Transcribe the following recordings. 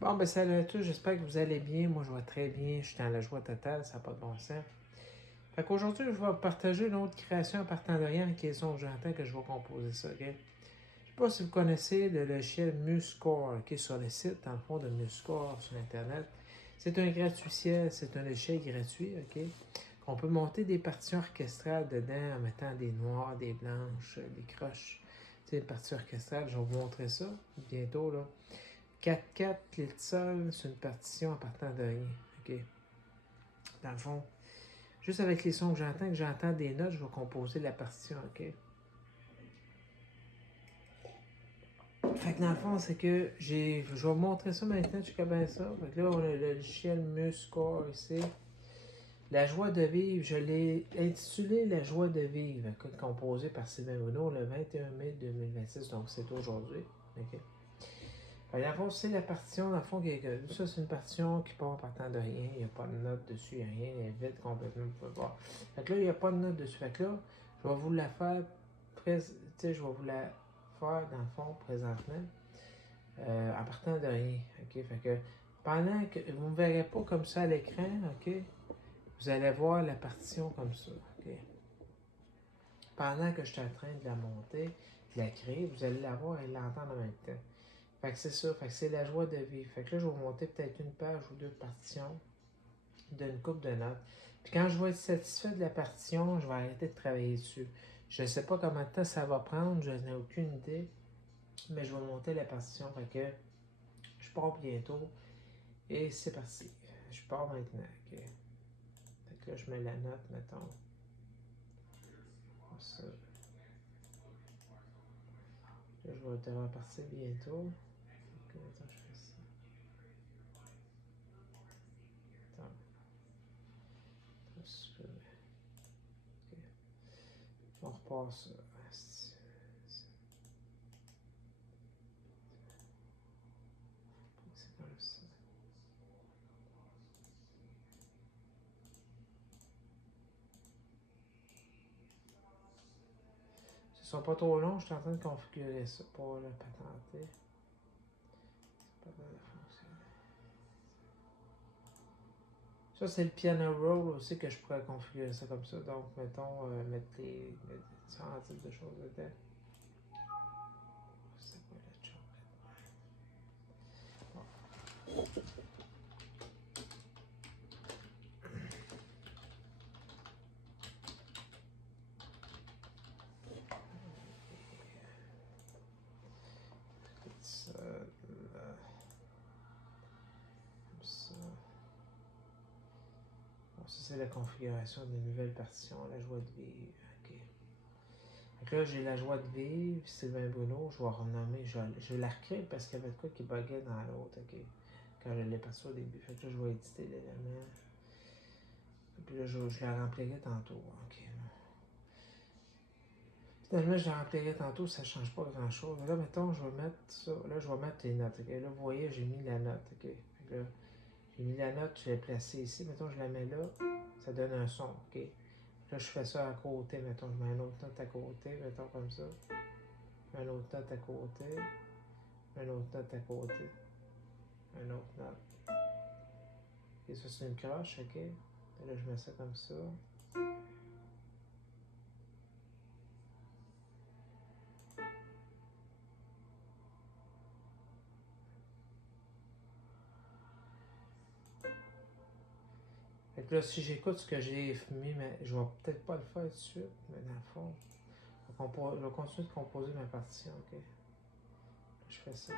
Bon, ben salut à tous, j'espère que vous allez bien. Moi, je vais très bien, je suis dans la joie totale, ça n'a pas de bon sens. Fait qu'aujourd'hui, je vais partager une autre création en partant de rien qui est son j'entends que je vais composer ça, ok? Je sais pas si vous connaissez le logiciel MuseScore, qui est sur le site, dans le fond, de MuseScore sur Internet. C'est un gratuiciel, c'est un logiciel gratuit, ok? On peut monter des partitions orchestrales dedans en mettant des noires, des blanches, des croches. C'est une partie orchestrale, je vais vous montrer ça bientôt, là. 4-4, clé de sol, c'est une partition en partant de rien. OK? Dans le fond, juste avec les sons que j'entends des notes, je vais composer la partition. OK? Fait que dans le fond, c'est que je vais vous montrer ça maintenant, je suis bien ça. Fait que là, on a le logiciel MuseScore ici. La joie de vivre, je l'ai intitulé La joie de vivre, composé par Sylvain Bruno le 21 mai 2026, donc c'est aujourd'hui. OK? Dans le fond, c'est la partition, dans le fond, ça c'est une partition qui part partant de rien, il n'y a pas de note dessus, il n'y a rien, elle est vide complètement, vous pouvez voir. Fait que là, il n'y a pas de note dessus. Fait que là, je vais vous la faire, je vais vous la faire dans le fond présentement, en partant de rien. OK? Fait que pendant que vous ne me verrez pas comme ça à l'écran, OK? Vous allez voir la partition comme ça. OK? Pendant que je suis en train de la monter, de la créer, vous allez la voir et l'entendre en même temps. Fait que c'est ça, fait que c'est la joie de vivre. Fait que là, je vais vous monter peut-être une page ou deux de partition d'une coupe de notes. Puis quand je vais être satisfait de la partition, je vais arrêter de travailler dessus. Je ne sais pas combien de temps ça va prendre, je n'ai aucune idée, mais je vais monter la partition. Fait que je pars bientôt et c'est parti. Je pars maintenant. OK. Fait que là, je mets la note, mettons. Comme ça. Là, je vais devoir partir bientôt. Fait que, attends, je fais ça. Attends. OK. On repart ça. C'est comme ça. Ce ne sera pas trop long, je suis en train de configurer ça pour le patenter. Ça pas mal fonctionner. Ça, c'est le piano roll aussi que je pourrais configurer ça comme ça. Donc, mettons, mettre différents types de choses dedans. C'est quoi la chocolate? Ça, là. Comme ça. Bon, ça, c'est la configuration des nouvelles partitions. La joie de vivre. OK. Donc là, j'ai la joie de vivre, Sylvain Bruno, je vais renommer, je la recréer parce qu'il y avait de quoi qui buguait dans l'autre, OK. Quand je l'ai passé au début. Fait que là, je vais éditer l'élément. Puis là, je la remplirai tantôt. OK. Finalement, je la remplirai tantôt, ça ne change pas grand-chose. Là, mettons, je vais mettre ça. Là, je vais mettre les notes. OK. Là, vous voyez, j'ai mis la note. OK. Fait que là, j'ai mis la note, je l'ai placée ici. Mettons, je la mets là. Ça donne un son. OK. Là, je fais ça à côté. Mettons, je mets une autre note à côté. Mettons comme ça. Une autre note à côté. Une autre note à côté. Une autre note. Et ça, c'est une croche. OK. Et là, je mets ça comme ça. Fait que là, si j'écoute ce que j'ai mis, mais je vais peut-être pas le faire tout de suite, mais dans le fond, je vais continuer de composer ma partition, OK? Je fais ça.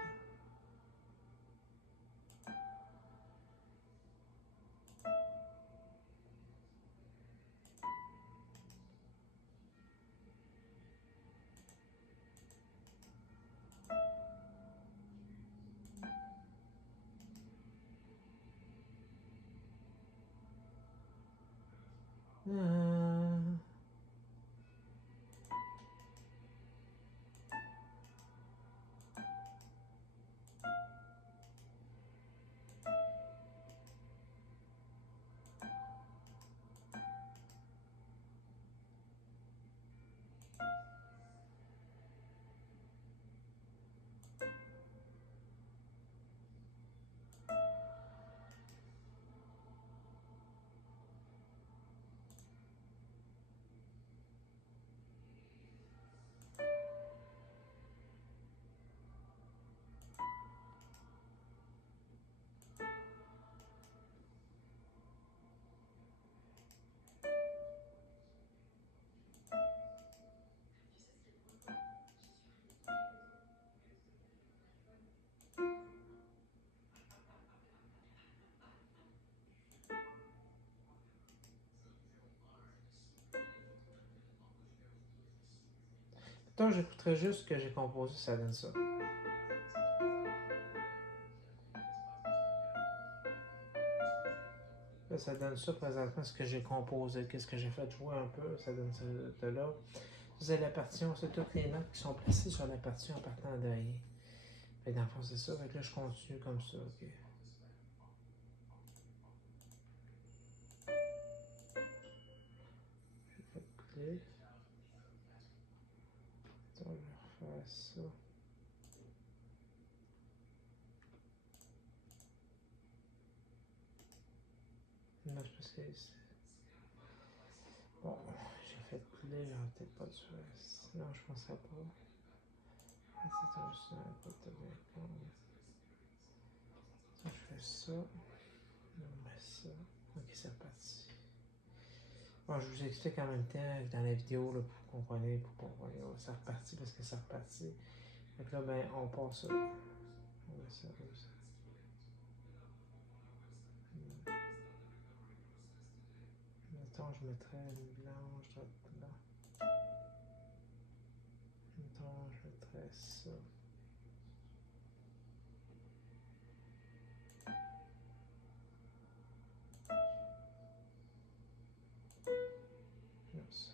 Ah. Toi, j'écouterais juste ce que j'ai composé, ça donne ça. Là, ça donne ça présentement, ce que j'ai composé, qu'est-ce que j'ai fait jouer un peu, ça donne ça de là. C'est la partition, c'est toutes les notes qui sont placées sur la partition en partant de rien. Fait dans le fond, c'est ça. Fait que là, je continue comme ça, ok. Je vais couper. Attends, je vais refaire ça. Non, je pense que c'est... Bon, j'ai fait couler, j'aurais peut-être pas dû faire ça. Non, je penserais pas. C'est un son, pas de bien. Je fais ça. On met ça. Ok, c'est reparti. Bon, je vous explique en même temps dans la vidéo là, pour qu'on compreniez, pour qu'on voit. C'est reparti parce que c'est reparti. Donc là, ben, on passe ça. On met ça comme ça. Mettons, je mettrais une blanche, là. Mettons, je mettrais ça. Comme ça.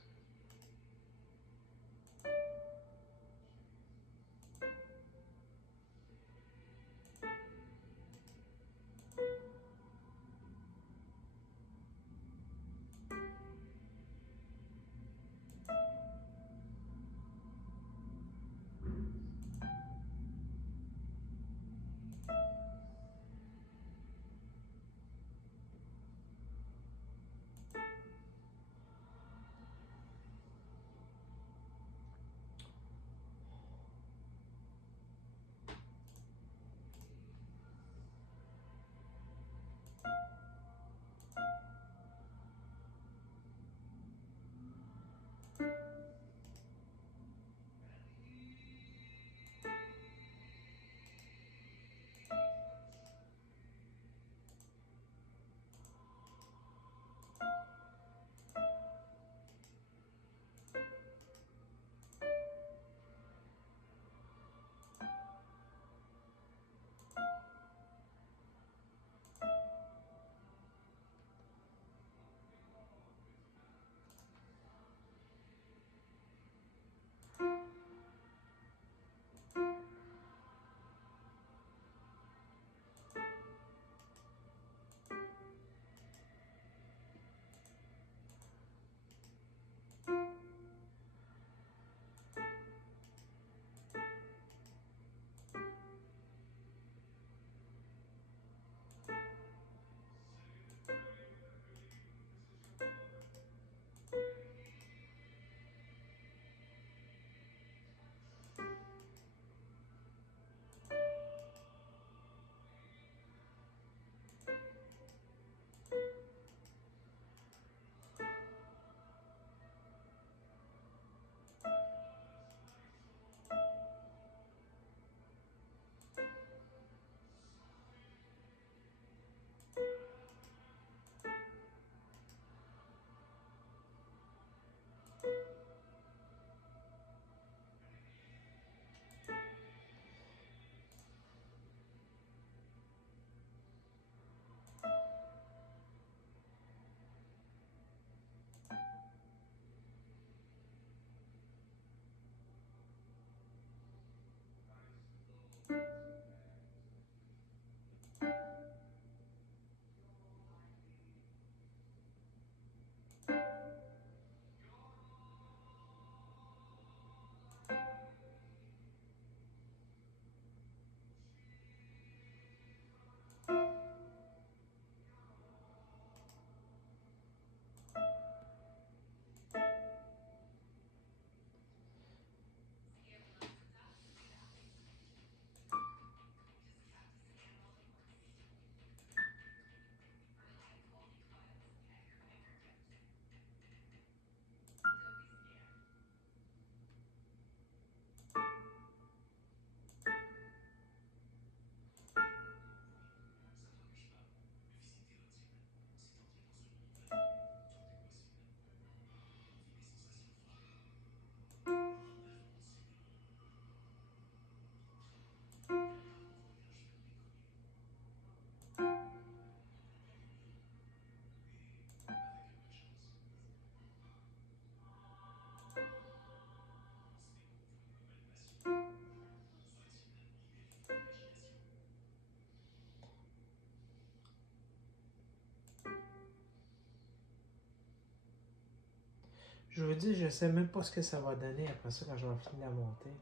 Je vous dis, je sais même pas ce que ça va donner après ça quand je vais finir la montée.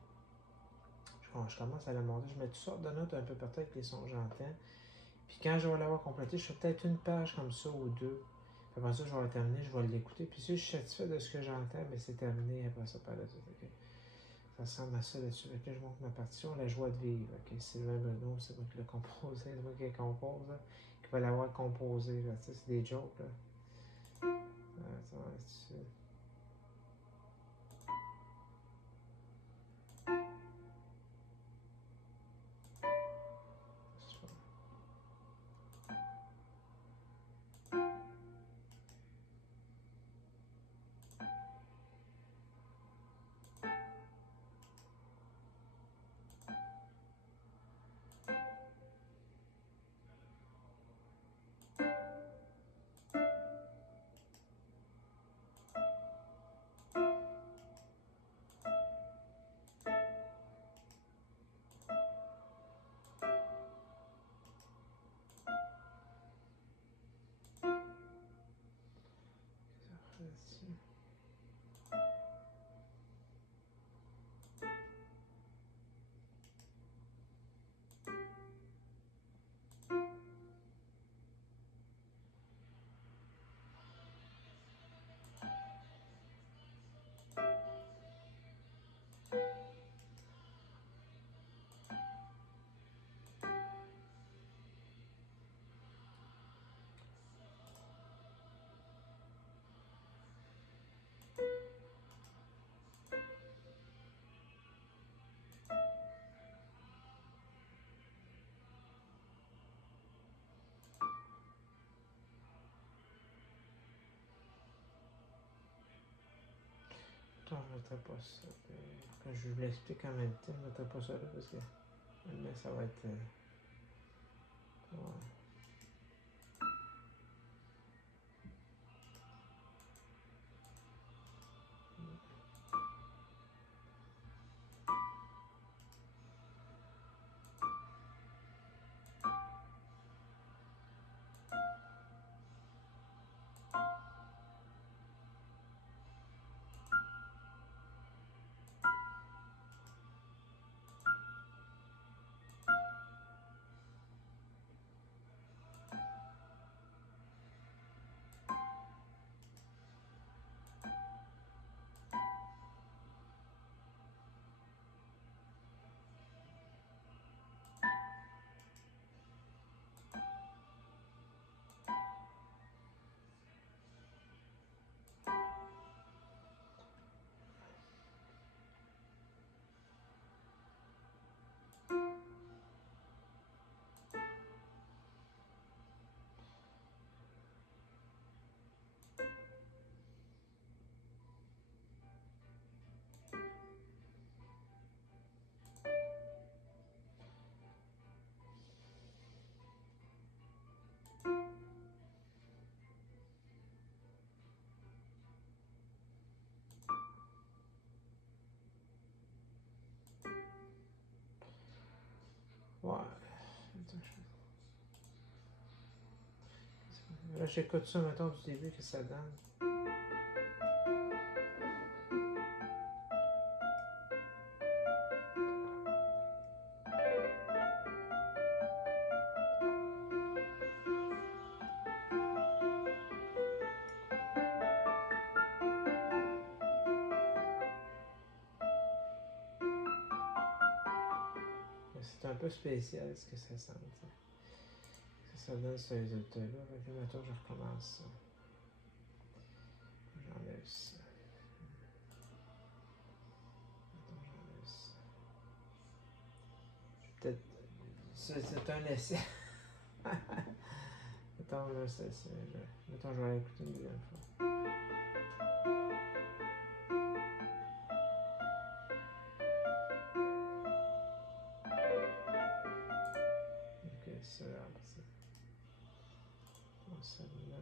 Je commence à la monter, je mets toutes sortes de notes un peu partout avec les sons que j'entends. Puis quand je vais l'avoir complété, je fais peut-être une page comme ça ou deux. Puis après ça, je vais la terminer, je vais l'écouter. Puis si je suis satisfait de ce que j'entends, mais c'est terminé après ça par la suite. Okay. Ça ressemble à ça là-dessus. Okay, je montre ma partition, La joie de vivre. Okay. Sylvain Bruno, c'est moi qui l'ai composé, c'est moi qui l'ai composé, là, qui va l'avoir composé. Là. C'est des jokes. Là. Ça va là-dessus. Là-dessus. Attends, je ne mettrai pas ça. Quand je vous l'explique en même temps, je ne mettrai pas ça là parce que mais ça va être. Ouais. Ouais. Là, j'écoute ça, mettons, du début que ça donne. C'est un peu spécial ce que ça sent. Ça donne ce résultat-là. Mettons, je recommence ça. J'enlève ça. Mettons, j'enlève ça. Peut-être. C'est un essai. Mettons, là, mettons, je vais l'écouter une deuxième fois. Ok, ça, là, c'est. Bon, celle-là.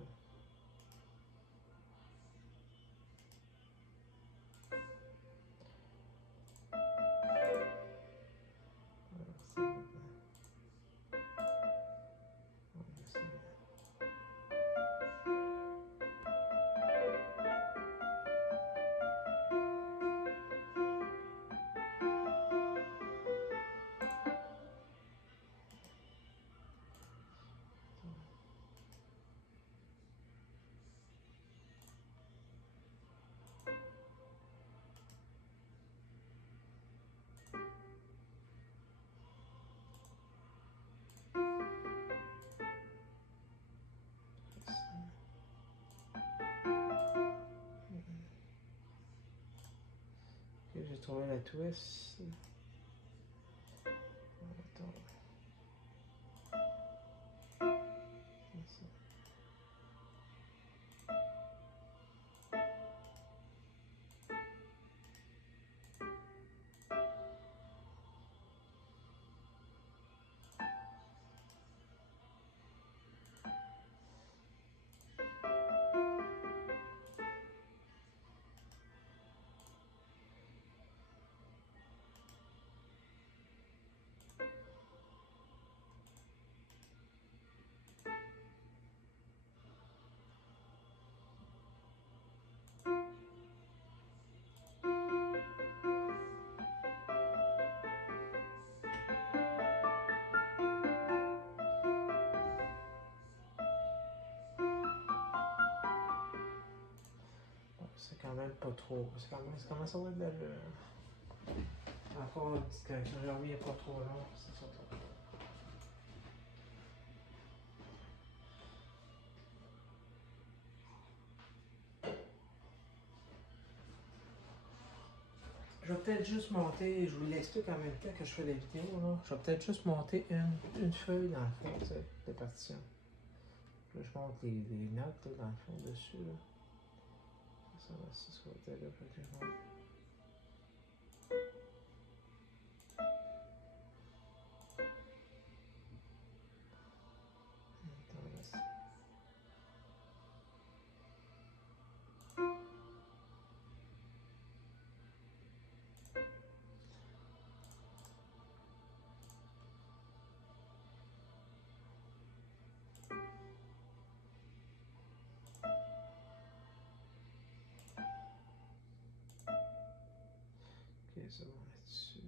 trouver la twist. Attends. C'est ça. C'est quand même pas trop. C'est quand même, ça commence à avoir de l'allure. Encore une petite correction. Je reviens pas trop long. C'est ça. Je vais peut-être juste monter, je vous l'explique en même temps que je fais la vidéo, là. Je vais peut-être juste monter une feuille dans le fond, tu sais, de partition. Là, je monte les notes, là, dans le fond, dessus, là. Ça va, ça soit là, fait que je monte. Attends, là, ok, ça va là-dessus.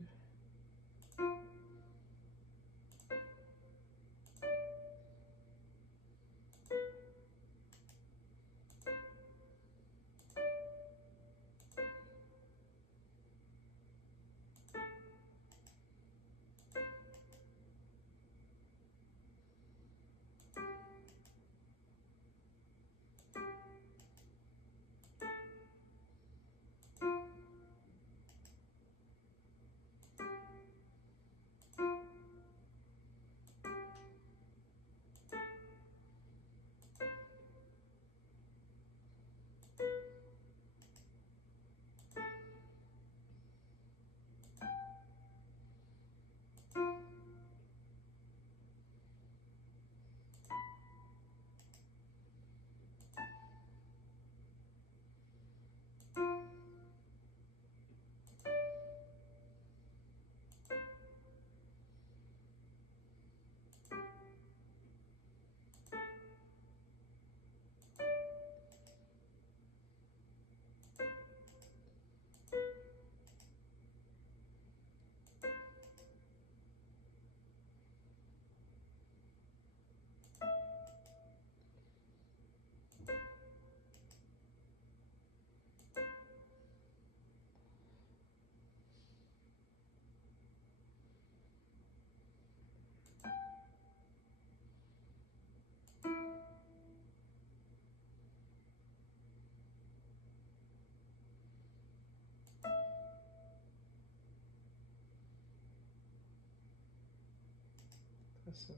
Ça.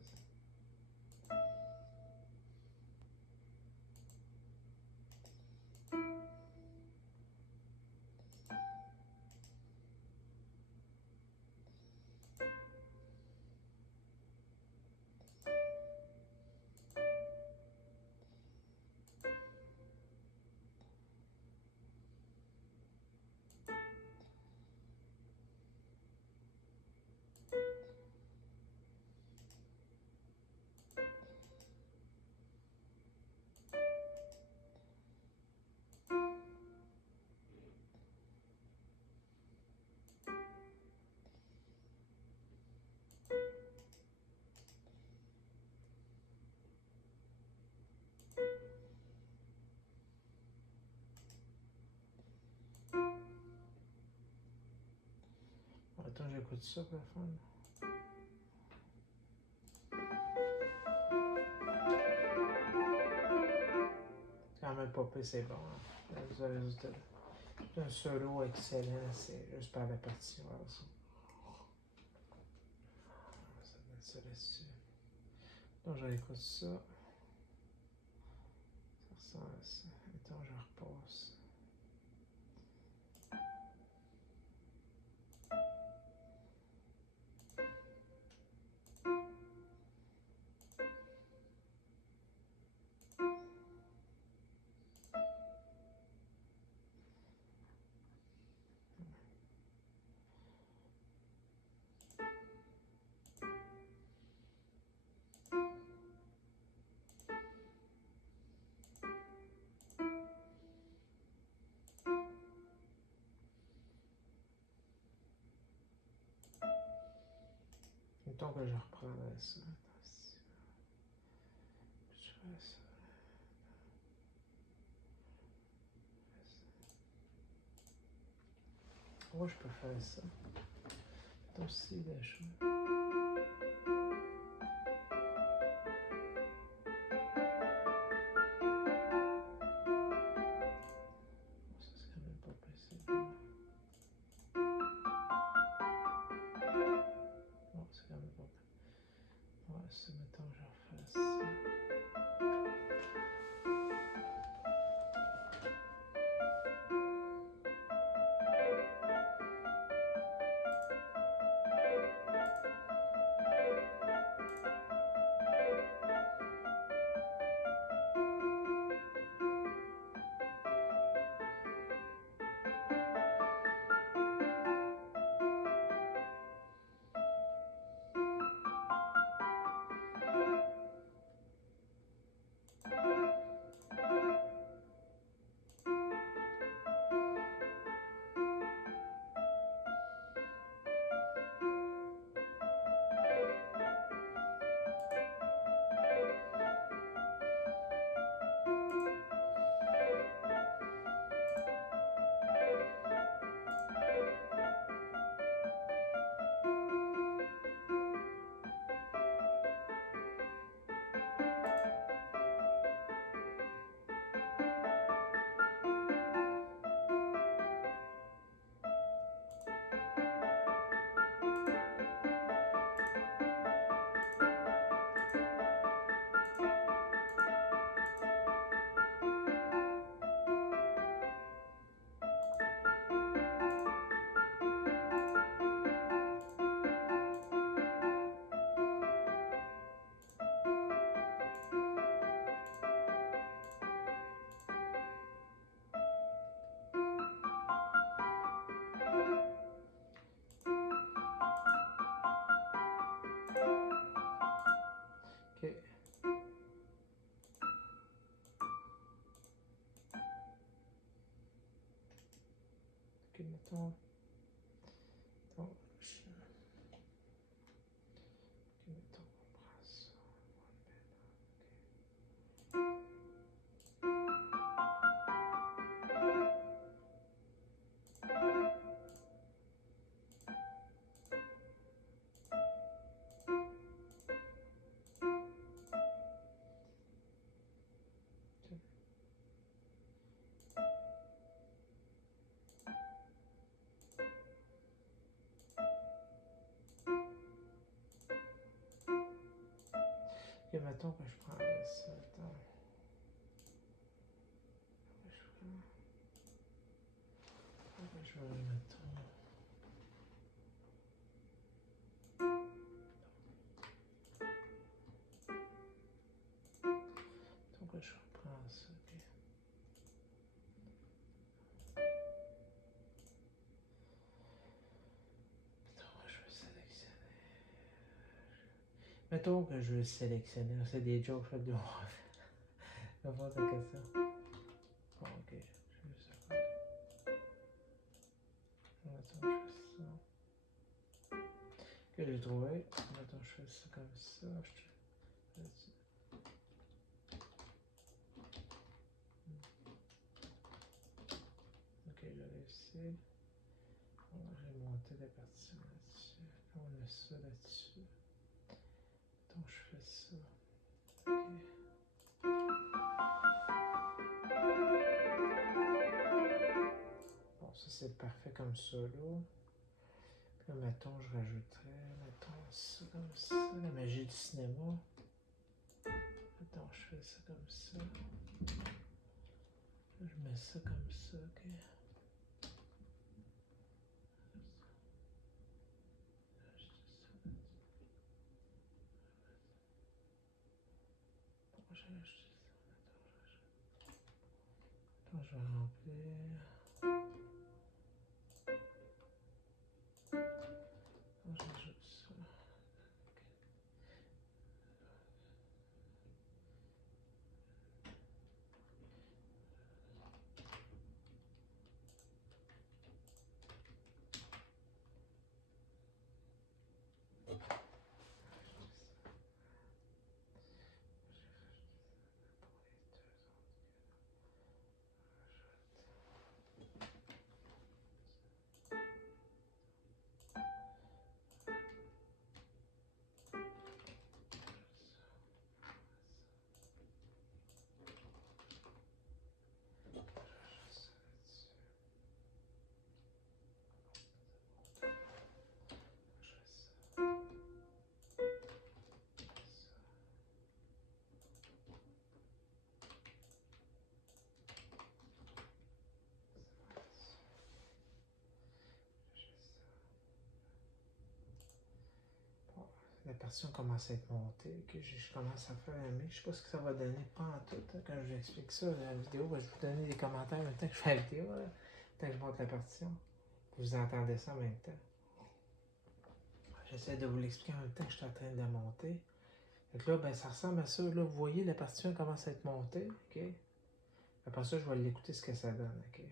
Attends, j'écoute ça pour la fin. C'est quand même pas pire, c'est bon. Hein. Vous avez le résultat. C'est un solo excellent, c'est juste par la partie. Voilà, ça. Ça va mettre ça là-dessus. Donc, je réécoute ça. Ça ressemble à ça. Attends, je repasse. Mettons que je reprendrai ça. Je ferai ça. Moi, je peux faire ça. C'est aussi des choses. Ça, c'est quand même pas possible. Non, c'est quand même pas possible. Ouais, ça, mettons que je refais ça. Ok. Ok, mettons. Donc, ok, mettons, on prend ça. Ok. Ok, mettons que je prends ça. Attends. Je vais remettre. Donc je reprends ça. Ok. Donc je vais sélectionner. Mettons que je veux sélectionner. C'est des jokes, je vais devoir faire question. Bon, ok. Je vais ça. Mettons que je fais ça. Que j'ai trouvé. Mettons que je fais ça comme ça. Je fais ça. Ok, j'ai réussi. J'ai monté la partie là-dessus. On a ça là-dessus. Donc je fais ça. Ok. Bon, c'est parfait comme ça, là. Puis là, mettons, je rajouterais, mettons, ça comme ça, la magie du cinéma. Mettons, je fais ça comme ça. Je mets ça comme ça, ok. Je vais rajouter ça. Attends, je vais remplir. J'ajoute ça. La partition commence à être montée, que je commence à faire aimer. Je sais pas ce que ça va donner, pas en tout. Hein, quand je vous explique ça dans la vidéo, je vais vous donner des commentaires en même temps que je fais la vidéo, là, tant que je monte la partition. Vous entendez ça en même temps. J'essaie de vous l'expliquer en même temps que je suis en train de la monter. Donc là, ben, ça ressemble à ça. Là, vous voyez, la partition commence à être montée. OK? Après ça, je vais l'écouter ce que ça donne. OK? Là,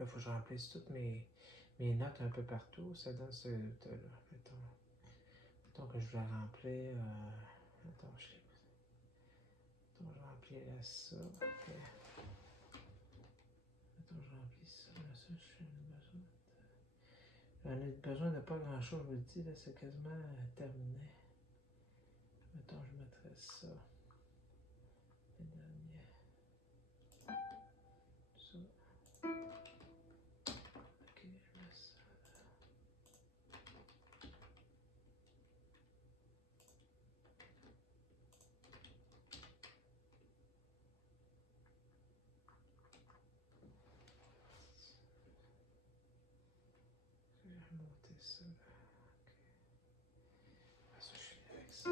il faut que je remplisse toutes mes notes un peu partout. Ça donne ce. Là, mettons que je vais remplir. Attends, je remplis là ça. OK. Attends, je remplis ça. Là, ça, j'en ai besoin de pas grand chose, je vous le dis. Là, c'est quasiment terminé. Mettons, je mettrais ça. Le dernier. Ça. Ok, je mets ça là. Je vais remonter ça là. Ok. Après ça, je finis avec ça.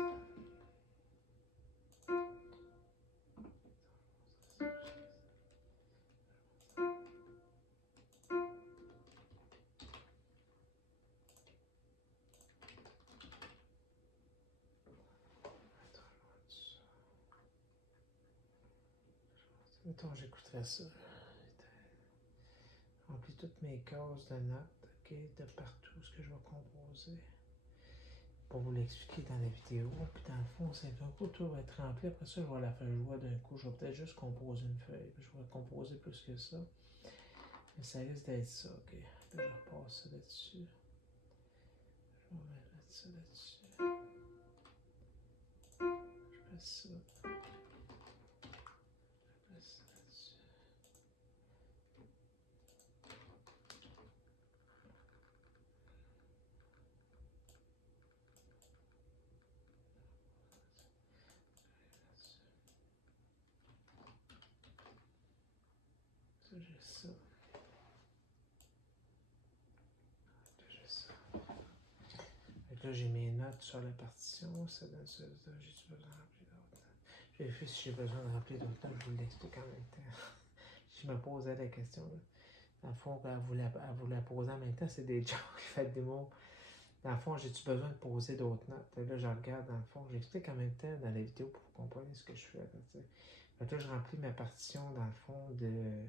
Mettons, j'écouterais ça. Je remplis toutes mes cases de notes, ok, de partout ce que je vais composer. Pour vous l'expliquer dans la vidéo. Puis dans le fond, c'est un coup, tout va être rempli. Après ça, je vais la faire jouer d'un coup. Je vais peut-être juste composer une feuille. Puis je vais composer plus que ça. Mais ça risque d'être ça, ok. Puis je repasse ça là-dessus. Je vais mettre ça là-dessus. Je fais ça. Je fais ça là-dessus. Ça, j'ai ça. J'ai ça. Donc là, j'ai mes notes sur la partition. Ça donne ça. J'ai-tu besoin de remplir d'autres? Je vérifie si j'ai besoin de remplir d'autres notes. Je vous l'explique en même temps. Je me posais la question. Là. Dans le fond, quand vous la posez en même temps, c'est des jokes, faites des mots. Dans le fond, j'ai-tu besoin de poser d'autres notes? Là, je regarde dans le fond. J'explique en même temps dans la vidéo pour que vous compreniez ce que je fais. Là, je remplis ma partition dans le fond de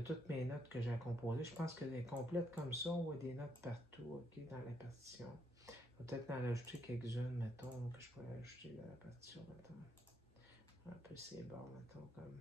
toutes mes notes que j'ai à composer. Je pense qu'elle est complète comme ça. On voit des notes partout, OK, dans la partition. Je vais peut-être en rajouter quelques-unes, mettons, que je pourrais ajouter dans la partition, mettons. Un peu ces bords, mettons, comme...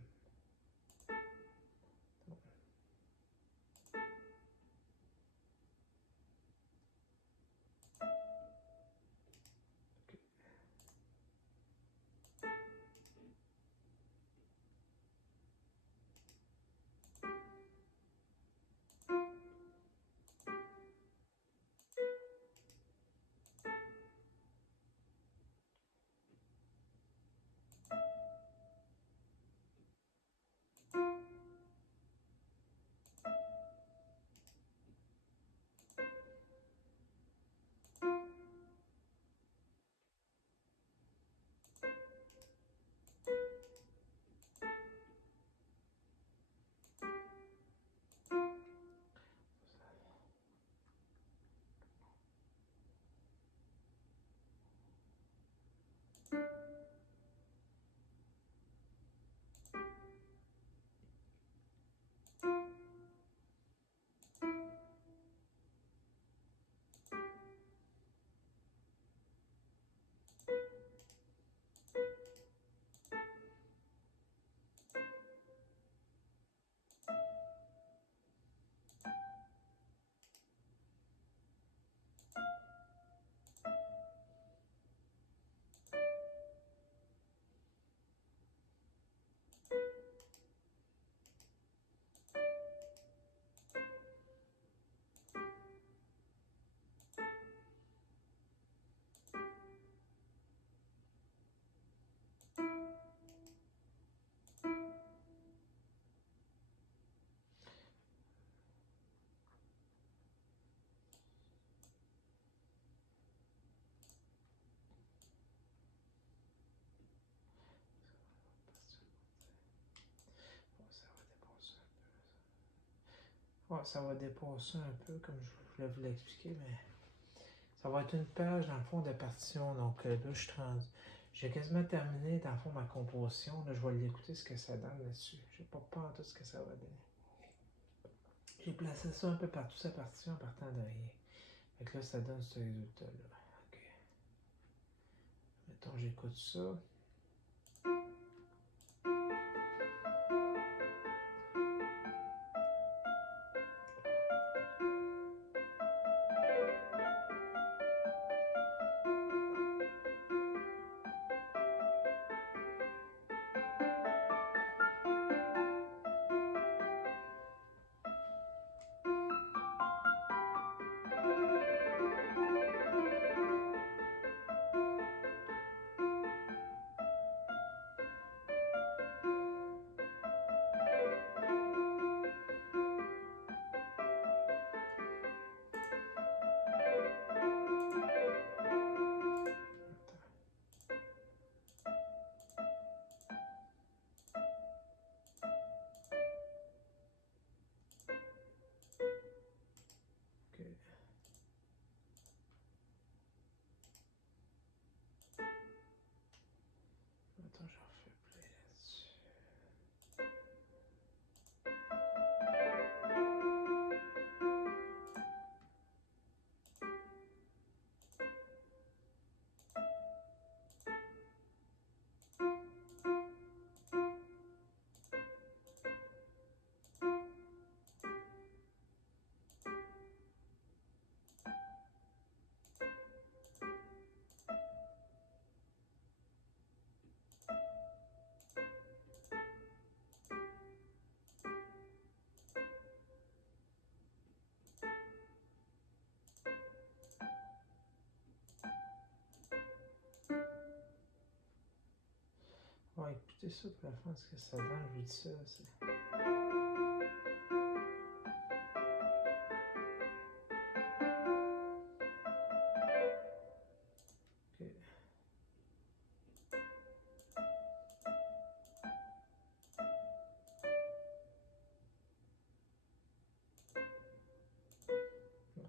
Ouais, ça va dépasser un peu, comme je voulais vous l'expliquer, mais ça va être une page, dans le fond, de partition. Donc là, j'ai quasiment terminé, dans le fond, ma composition. Là, je vais l'écouter ce que ça donne là-dessus. Je ne sais pas en tout ce que ça va donner. J'ai placé ça un peu partout, sa partition, en partant de rien. Fait que là, ça donne ce résultat-là. OK. Mettons, j'écoute ça. OK. Attends, j'en refais play là-dessus. On va écouter ça pour la fin, ce que ça donne. Je vous dis ça. OK. Non, ça, je dis pas.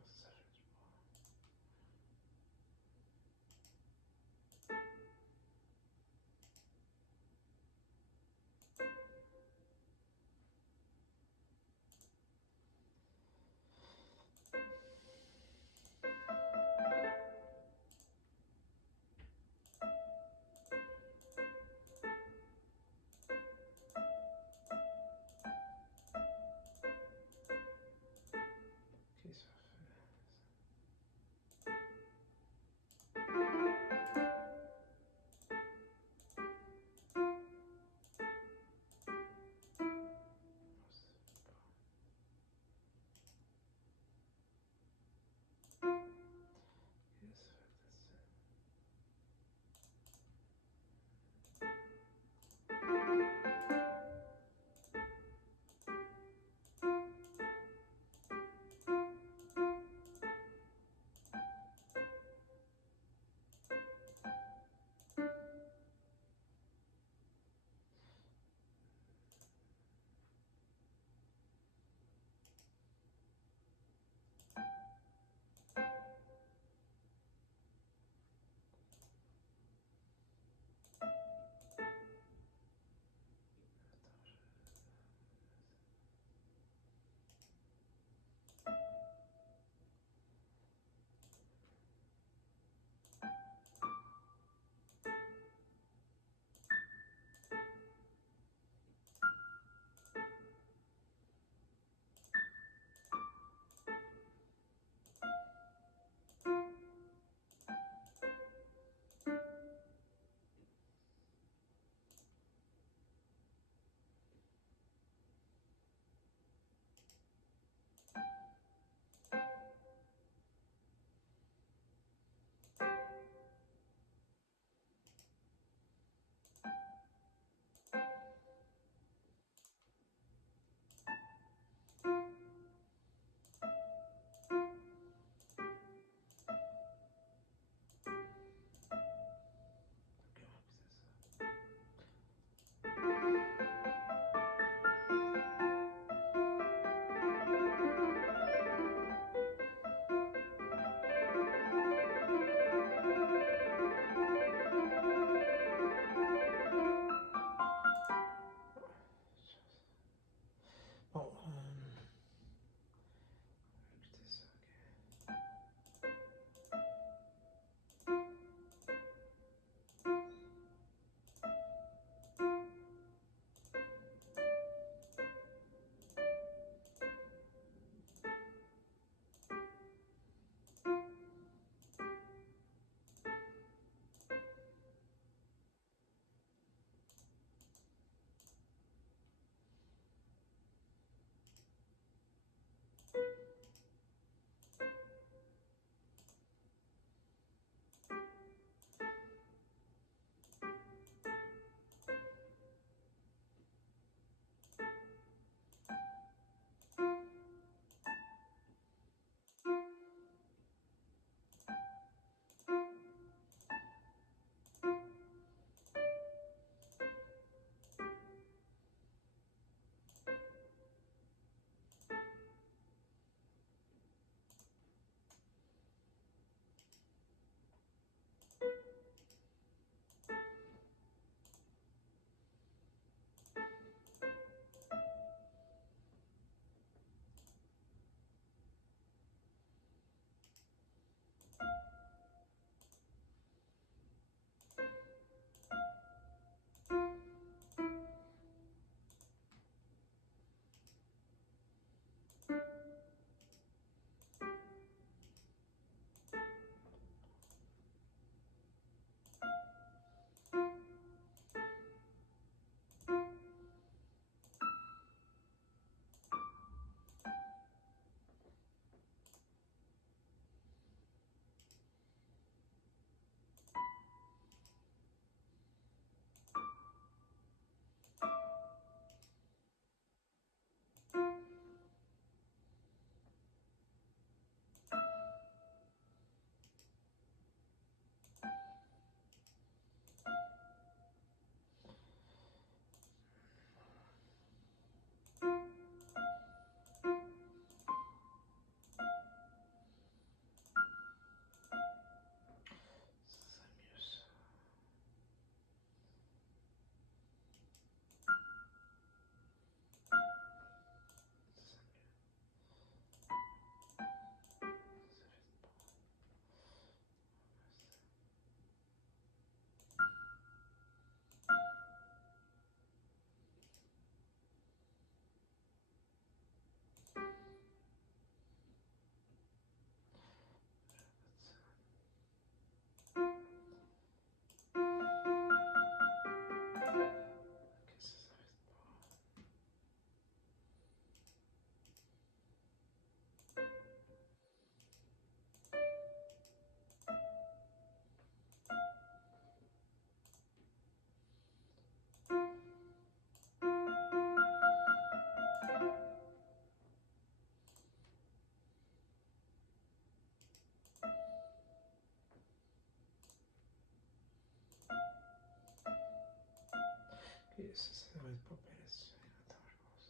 ça va être pas bien là-dessus. Attends, je pense.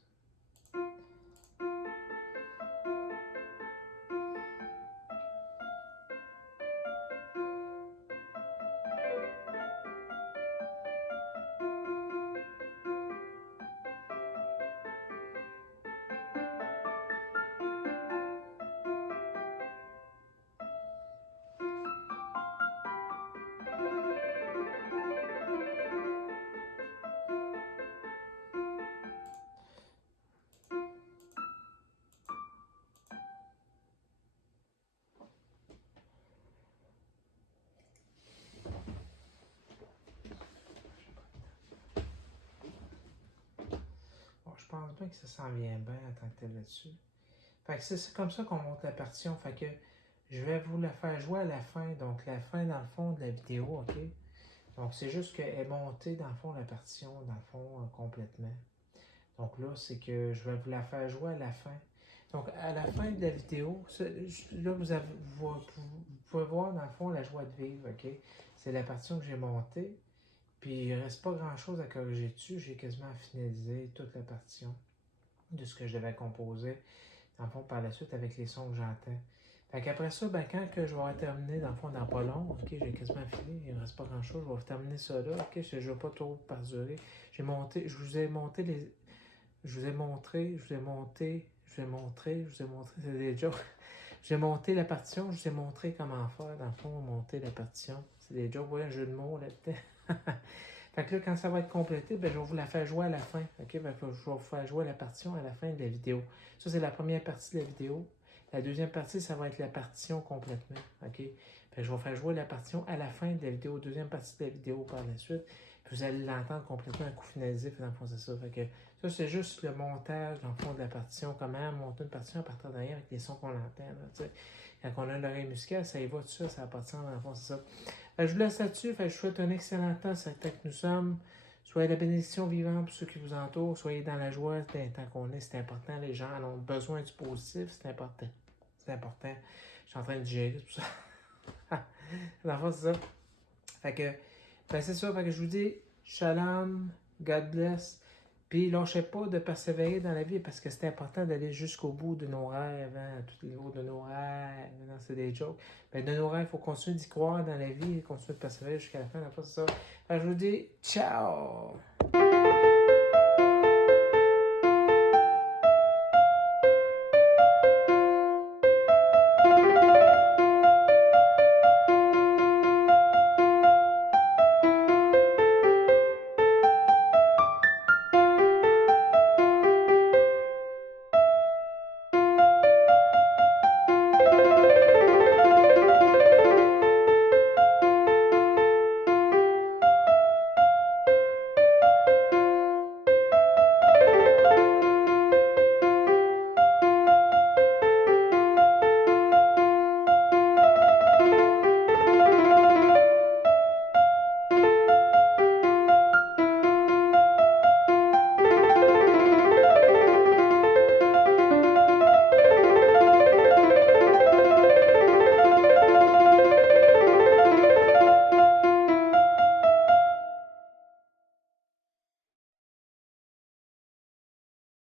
Bon, je pense bien que ça s'en vient bien en tant que tel là-dessus. Fait que c'est comme ça qu'on monte la partition. Fait que je vais vous la faire jouer à la fin. Donc la fin dans le fond de la vidéo, OK? Donc c'est juste qu'elle est montée dans le fond la partition, dans le fond complètement. Donc là, c'est que je vais vous la faire jouer à la fin. Donc à la fin de la vidéo, là vous pouvez voir dans le fond la joie de vivre, OK? C'est la partition que j'ai montée. Puis il ne reste pas grand chose à corriger dessus. J'ai quasiment finalisé toute la partition de ce que je devais composer. Dans le fond, par la suite, avec les sons que j'entends. Fait qu'après ça, ben, quand que je vais terminer, dans le fond, dans pas long, OK, j'ai quasiment fini, il ne me reste pas grand-chose, je vais terminer ça là, OK, je ne vais pas trop perdurer. Je vous ai monté les... Je vous ai montré, c'est des jokes. J'ai monté la partition, je vous ai montré comment faire, dans le fond, monter la partition. C'est des jokes, voilà, un jeu de mots là-dedans. Fait que là, quand ça va être complété, ben, je vais vous la faire jouer à la fin. OK? Ben, je vais vous faire jouer la partition à la fin de la vidéo. Ça, c'est la première partie de la vidéo. La deuxième partie, ça va être la partition complètement. OK? Fait que je vais faire jouer la partition à la fin de la vidéo, deuxième partie de la vidéo par la suite. Puis vous allez l'entendre complètement à coup finalisé. Dans le fond, c'est ça. Fait que ça, c'est juste le montage, dans le fond, de la partition. Comment monter une partition à partir de rien avec les sons qu'on entend. Là, quand on a l'oreille musicale, ça y va tout ça, ça n'a pas de sens. Dans le fond, c'est ça. Je vous laisse là-dessus. Je vous souhaite un excellent temps. C'est le temps que nous sommes. Soyez la bénédiction vivante pour ceux qui vous entourent. Soyez dans la joie. C'est le temps qu'on est. C'est important. Les gens ont besoin du positif. C'est important. C'est important. Je suis en train de digérer tout ça. Dans le fond, c'est ça. Fait que, ben c'est ça. Fait que je vous dis, shalom, God bless. Puis, lâchez pas de persévérer dans la vie parce que c'est important d'aller jusqu'au bout de nos rêves, hein, tous les jours de nos rêves. Non, c'est des jokes. Ben, de nos rêves, il faut continuer d'y croire dans la vie et continuer de persévérer jusqu'à la fin. C'est ça. Fait que je vous dis, ciao!